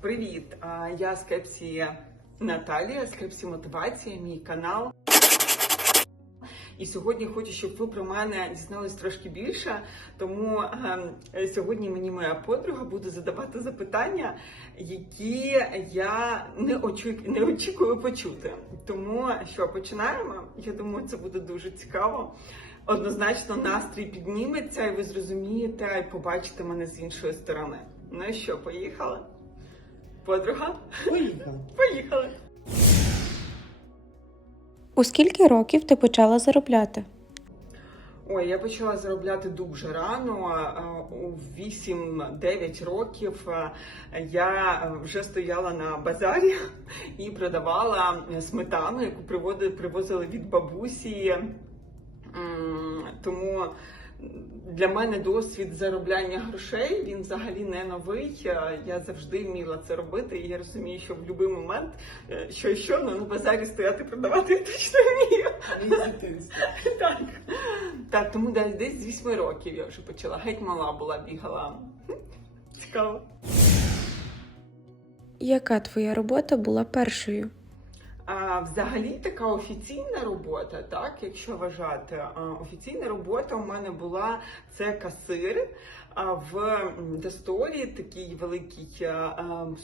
Привіт! Я Кепсі Наталія, Кепсі Мотивація, мій канал. І сьогодні хочу, щоб ви про мене дізнались трошки більше. Тому е, сьогодні мені моя подруга буде задавати запитання, які я не очікую, не очікую почути. Тому що починаємо. Я думаю, це буде дуже цікаво. Однозначно настрій підніметься, і ви зрозумієте і побачите мене з іншої сторони. Ну що, поїхали? Подруга? Поїхали. Поїхали. У скільки років ти почала заробляти? Ой, я почала заробляти дуже рано. Е, У 8-9 років е, я вже стояла на базарі і продавала сметану, яку привозили від бабусі. Тому для мене досвід заробляння грошей він взагалі не новий. Е, Я завжди вміла це робити, і я розумію, що в будь-який момент е, що що ну, на базарі стояти продавати я точно вмію. Так. Так, тому десь, десь з 8 років я вже почала. Геть мала була, бігала. Цікаво. Яка твоя робота була першою? А, взагалі така офіційна робота, так, якщо вважати, офіційна робота у мене була це касир в Десторі, такий великий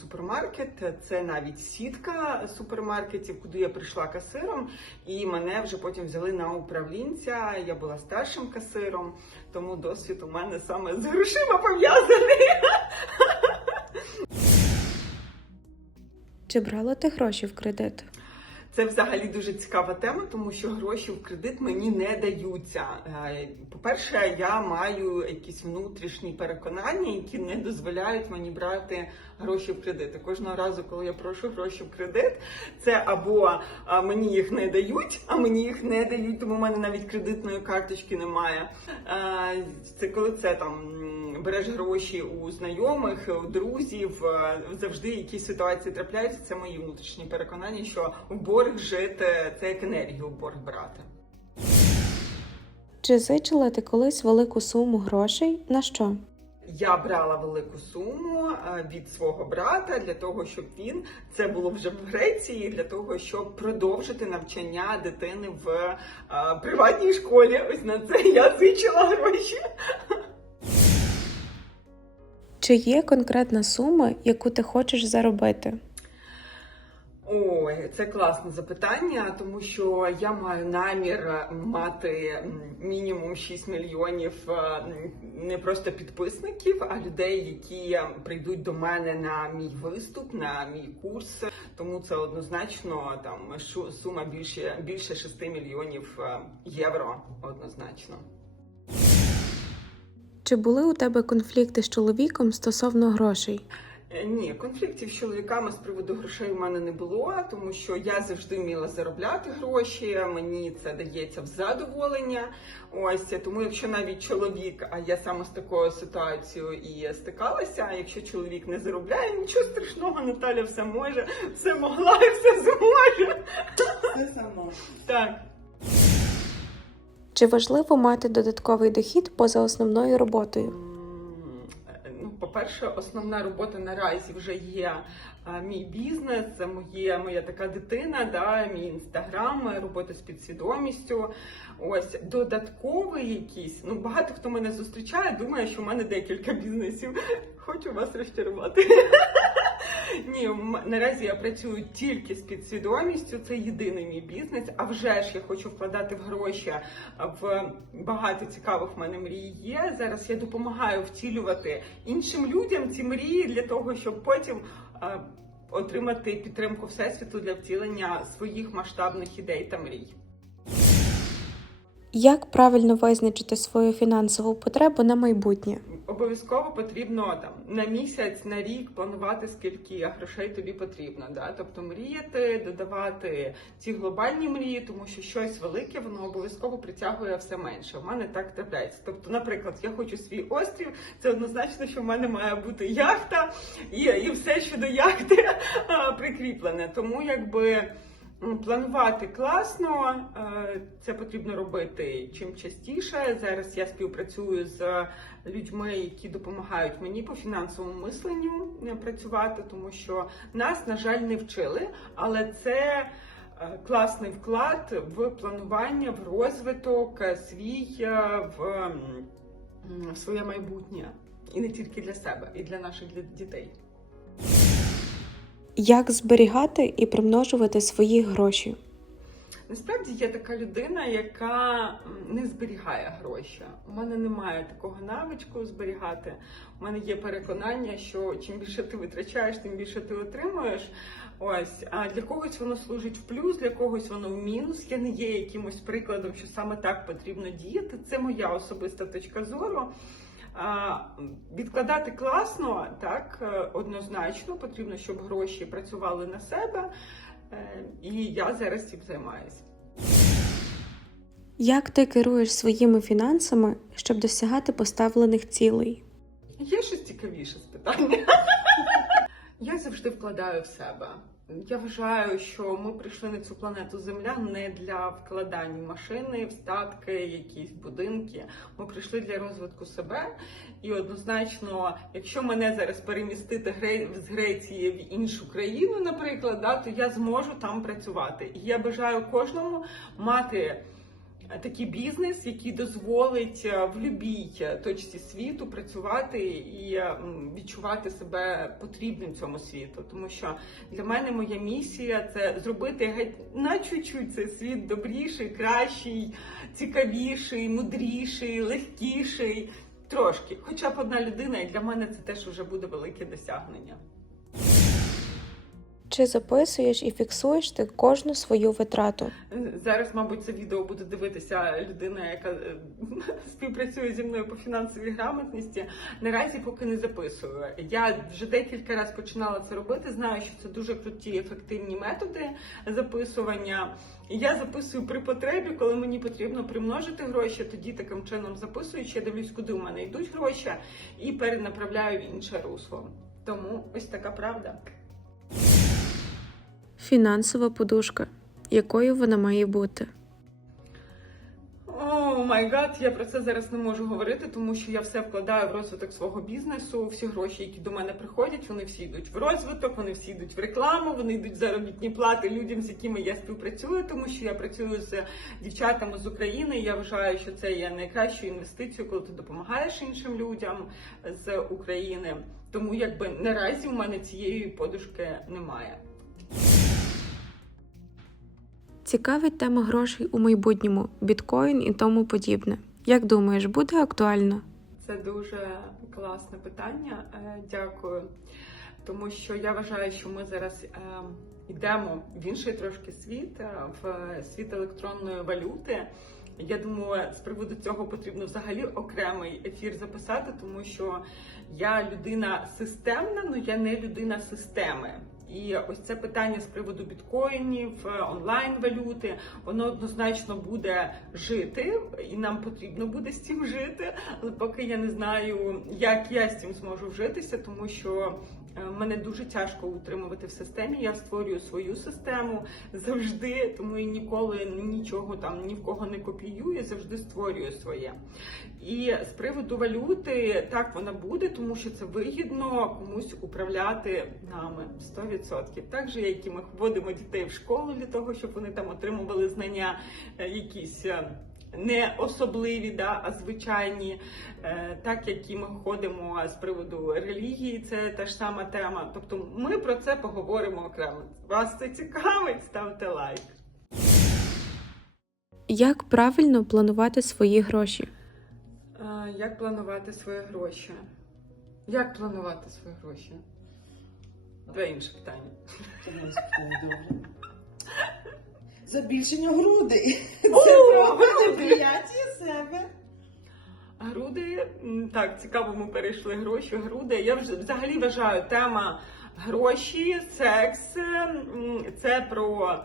супермаркет. Це навіть сітка супермаркетів, куди я прийшла касиром, і мене вже потім взяли на управлінця. Я була старшим касиром, тому досвід у мене саме з грошима пов'язаний. Чи брала ти гроші в кредит? Це взагалі дуже цікава тема, тому що гроші в кредит мені не даються. Е, По-перше, я маю якісь внутрішні переконання, які не дозволяють мені брати гроші в кредит. І Кожного разу, коли я прошу гроші в кредит, це або мені їх не дають, а мені їх не дають, тому в мене навіть кредитної карточки немає. Це коли це там береш гроші у знайомих, у друзів, завжди якісь ситуації трапляються. Це мої внутрішні переконання, що в борг жити це як енергію в борг брати. Чи зичила ти колись велику суму грошей? На що? Я брала велику суму від свого брата для того, щоб він це було вже в Греції, для того, щоб продовжити навчання дитини в приватній школі. Ось на це я зичила гроші. Чи є конкретна сума, яку ти хочеш заробити? Ой, це класне запитання, тому що я маю намір е, мати мінімум 6 мільйонів е, не просто підписників, а людей, які прийдуть до мене на мій виступ, на мій курс. Тому це однозначно там сума більше більше 6 мільйонів е, євро. Однозначно. Чи були у тебе конфлікти з чоловіком стосовно грошей? Е, Ні, конфліктів з чоловіками з приводу грошей у мене не було, тому що я завжди вміла заробляти гроші. Мені це дається в задоволення. Ось тому, якщо навіть чоловік, а я саме з такою ситуацією і стикалася. Якщо чоловік не заробляє, нічого страшного, Наталя все може, все могла і все зможе. Це сама. Так. Чи важливо мати додатковий дохід поза основною роботою? По-перше, основна робота наразі вже є мій бізнес, це моє, моя така дитина, да, мій інстаграм, робота з підсвідомістю. Ось додатковий якийсь. Ну, багато хто мене зустрічає, думає, що в мене декілька бізнесів. Хочу вас розчарувати. Ні, наразі я працюю тільки з підсвідомістю. Це єдиний мій бізнес. А вже ж я хочу вкладати в гроші в багато цікавих в мене мрій є. Зараз я допомагаю втілювати іншим людям ці мрії для того, щоб потім отримати підтримку всесвіту для втілення своїх масштабних ідей та мрій. Як правильно визначити свою фінансову потребу на майбутнє? Обов'язково потрібно там на місяць, на рік планувати, скільки грошей тобі потрібно. Да? Тобто мріяти, додавати ці глобальні мрії, тому що щось велике, воно обов'язково притягує все менше. В мене так трапляється. Тобто, наприклад, я хочу свій острів, це однозначно, що в мене має бути яхта і, і все, що до яхти прикріплене. Тому якби. Планувати класно, е, це потрібно робити чим частіше. Зараз я співпрацюю з людьми, які допомагають мені по фінансовому мисленню е, працювати, тому що нас, на жаль, не вчили, але це е, класний вклад в планування, в розвиток свій в, своє майбутнє. І не тільки для себе, і для наших дітей. Як зберігати і примножувати свої гроші? Насправді є така людина, яка не зберігає гроші. У мене немає такого навичку зберігати. У мене є переконання, що чим більше ти витрачаєш, тим більше ти отримуєш. Ось а для когось воно служить в плюс, для когось воно в мінус. Я не є якимось прикладом, що саме так потрібно діяти. Це моя особиста точка зору. Відкладати класно, так е, однозначно потрібно, щоб гроші працювали на себе. Е, І я зараз цим займаюся. Як ти керуєш своїми фінансами, щоб досягати поставлених цілей? Є щось цікавіше з питання. Я завжди вкладаю в себе. Я вважаю, що ми прийшли на цю планету Земля не для вкладання машини, в статки, якісь будинки. Ми прийшли для розвитку себе. І однозначно, якщо мене зараз перемістити з Греції в іншу країну, наприклад, да, то я зможу там працювати. І я бажаю кожному мати такий бізнес, який дозволить е, в будь-якій точці світу працювати і е, відчувати себе потрібним цьому світу. Тому що для мене моя місія це зробити геть на чуть-чуть цей світ добріший, кращий, цікавіший, мудріший, легкіший. Трошки, хоча б одна людина, і для мене це теж вже буде велике досягнення. Чи записуєш і фіксуєш ти кожну свою витрату? Зараз, мабуть, це відео буде дивитися людина, яка е, співпрацює зі мною по фінансовій грамотності. Наразі поки не записую. Я вже декілька разів починала це робити. Знаю, що це дуже круті ефективні методи записування. Я записую при потребі, коли мені потрібно примножити гроші, тоді таким чином записую, ще дивлюсь, куди у мене йдуть гроші, і перенаправляю в інше русло. Тому ось така правда. Фінансова подушка. Якою вона має бути? О май гад, я про це зараз не можу говорити, тому що я все вкладаю в розвиток свого бізнесу. Всі гроші, які до мене приходять, вони всі йдуть в розвиток, вони всі йдуть в рекламу, вони йдуть в заробітні плати людям, з якими я співпрацюю, тому що я працюю з дівчатами з України. і Я вважаю, що це є найкращою інвестицією, коли ти допомагаєш іншим людям з України. Тому якби наразі у мене цієї подушки немає. Цікавить тема грошей у майбутньому, біткоін і тому подібне. Як думаєш, буде актуально? Це дуже класне питання. Е, Дякую. Тому що я вважаю, що ми зараз е, йдемо в інший трошки світ, е, в світ електронної валюти. Я думаю, з приводу цього потрібно взагалі окремий ефір записати, тому що я людина системна, але я не людина системи. І ось це питання з приводу біткоїнів, е, онлайн-валюти, воно однозначно буде жити, і нам потрібно буде з цим жити. Але поки я не знаю, як я з цим зможу вжитися, тому що мене дуже тяжко утримувати в системі. Я створюю свою систему завжди, тому і ніколи нічого там ні в кого не копіюю, завжди створюю своє. І з приводу валюти так вона буде, тому що це вигідно комусь управляти нами 100%. Так же, як і ми вводимо дітей в школу для того, щоб вони там отримували знання е, якісь. Не особливі, да, а звичайні, Е, так як і ми ходимо з приводу релігії, це та ж сама тема. Тобто ми про це поговоримо окремо. Вас це цікавить? Ставте лайк. Як правильно планувати свої гроші? Е, Як планувати свої гроші? Як планувати свої гроші? Две інші питання. Збільшення грудей. Це правда неприяття себе. Груди, так, цікаво, ми перейшли гроші, груди. Я взагалі вважаю тема гроші, секс це про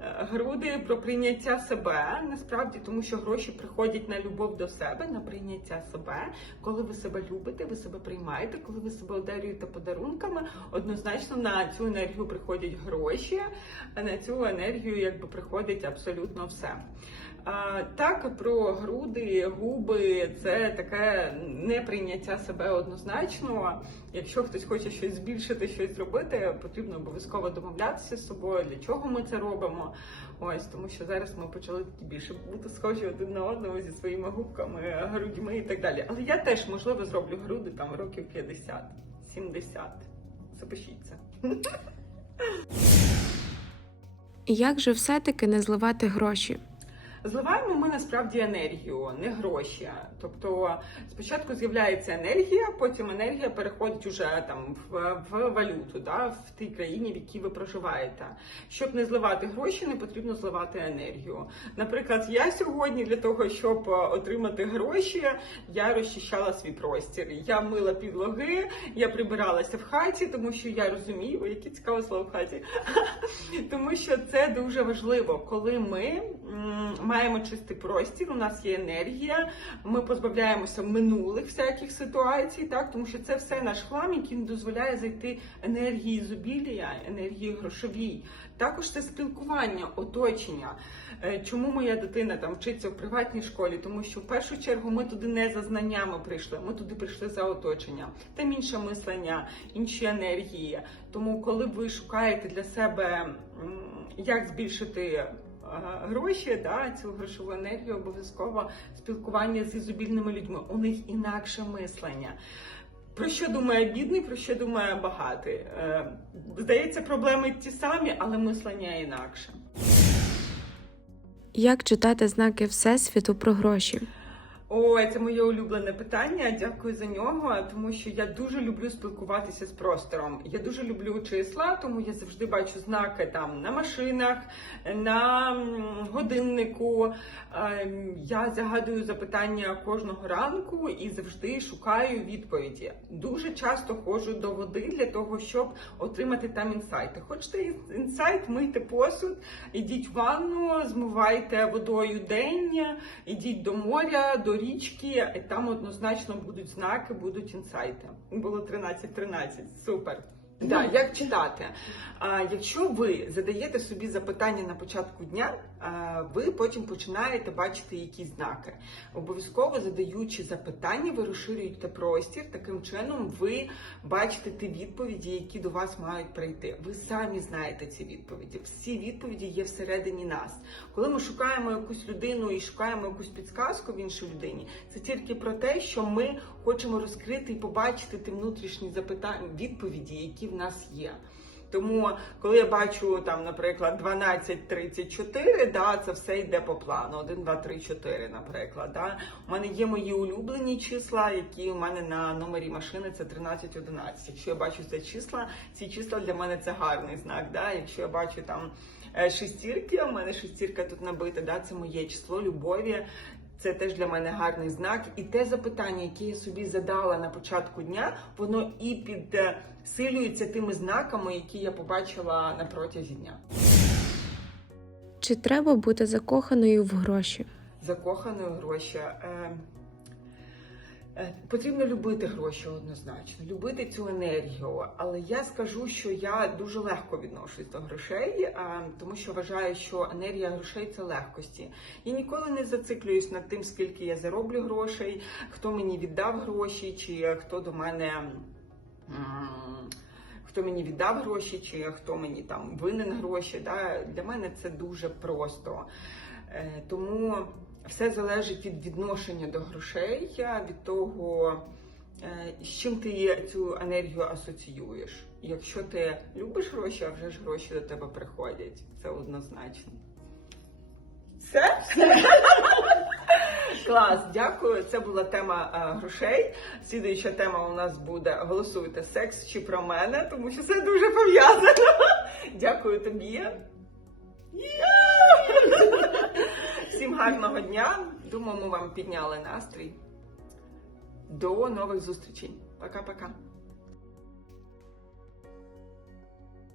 Груди про прийняття себе насправді, тому що гроші приходять на любов до себе, на прийняття себе. Коли ви себе любите, ви себе приймаєте, коли ви себе одарюєте подарунками, однозначно на цю енергію приходять гроші, а на цю енергію якби приходить абсолютно все. Так, про груди, губи це таке неприйняття себе однозначно. Якщо хтось хоче щось збільшити, щось зробити, потрібно обов'язково домовлятися з собою, для чого ми це робимо. Ось тому, що зараз ми почали більше бути схожі один на одного зі своїми губками, грудьми і так далі. Але я теж можливо зроблю груди там років 50, 70. Запишіться. Як же все-таки не зливати гроші? Зливаємо ми насправді енергію, не гроші. Тобто спочатку з'являється енергія, потім енергія переходить уже там в, в валюту, да, в тій країні, в якій ви проживаєте. Щоб не зливати гроші, не потрібно зливати енергію. Наприклад, я сьогодні для того, щоб отримати гроші, я розчищала свій простір. Я мила підлоги, я прибиралася в хаті, тому що я розумію, ой, яке цікаве слово в хаті. Тому що це дуже важливо, коли ми маємо чистий простір, у нас є енергія, ми позбавляємося минулих всяких ситуацій, так тому що це все наш хлам, який дозволяє зайти енергії зубілля, енергії грошовій. Також це спілкування, оточення. Е, Чому моя дитина там вчиться в приватній школі? Тому що в першу чергу ми туди не за знаннями прийшли, ми туди прийшли за оточення. Там інше мислення, інші енергії. Тому, коли ви шукаєте для себе, як збільшити гроші, да, цю грошову енергію, обов'язково спілкування з ізобільними людьми. У них інакше мислення. Про що думає бідний, про що думає багатий? Е, Здається, проблеми ті самі, але мислення інакше. Як читати знаки Всесвіту про гроші? Ой, це моє улюблене питання. Дякую за нього, тому що я дуже люблю спілкуватися з простором. Я дуже люблю числа, тому я завжди бачу знаки там на машинах, на годиннику. Ем, Я загадую запитання кожного ранку і завжди шукаю відповіді. Дуже часто ходжу до води для того, щоб отримати там інсайти. Хочете інсайт, мийте посуд, ідіть в ванну, змивайте водою день, ідіть до моря, до річки, і там однозначно будуть знаки, будуть інсайти. Було 13-13, супер. Да, як читати? А, якщо ви задаєте собі запитання на початку дня, а, ви потім починаєте бачити якісь знаки. Обов'язково задаючи запитання, ви розширюєте простір. Таким чином ви бачите ті відповіді, які до вас мають прийти. Ви самі знаєте ці відповіді. Всі відповіді є всередині нас. Коли ми шукаємо якусь людину і шукаємо якусь підсказку в іншій людині, це тільки про те, що ми хочемо розкрити і побачити ті внутрішні запитання, відповіді, які в нас є. Тому, коли я бачу там, наприклад, 12.34, да, це все йде по плану. 1, 2, 3, 4, наприклад. Да. У мене є мої улюблені числа, які у мене на номері машини це 13, 11. Якщо я бачу ці числа, ці числа для мене це гарний знак. Да. Якщо я бачу там е, шестірки, у мене шестірка тут набита, да, це моє число любові. Це теж для мене гарний знак. І те запитання, яке я собі задала на початку дня, воно і підсилюється тими знаками, які я побачила на протязі дня. Чи треба бути закоханою в гроші? Закоханою гроші. Е, е, Потрібно любити гроші однозначно, любити цю енергію. Але я скажу, що я дуже легко відношусь до грошей, е, тому що вважаю, що енергія грошей це легкості. Я ніколи не зациклююсь над тим, скільки я зароблю грошей, хто мені віддав гроші, чи хто до мене. Хто мені віддав гроші, чи хто мені там винен гроші. Да? Для мене це дуже просто. Е, Тому все залежить від відношення до грошей, від того, е, з чим ти цю енергію асоціюєш. Якщо ти любиш гроші, а вже ж гроші до тебе приходять. Це однозначно. Все? Клас, дякую. Це була тема е, грошей. Слідуюча тема у нас буде голосуйте секс чи про мене, тому що це дуже пов'язано. Дякую тобі. Всім гарного дня. Думаю, ми вам підняли настрій. До нових зустрічей. Пока-пока.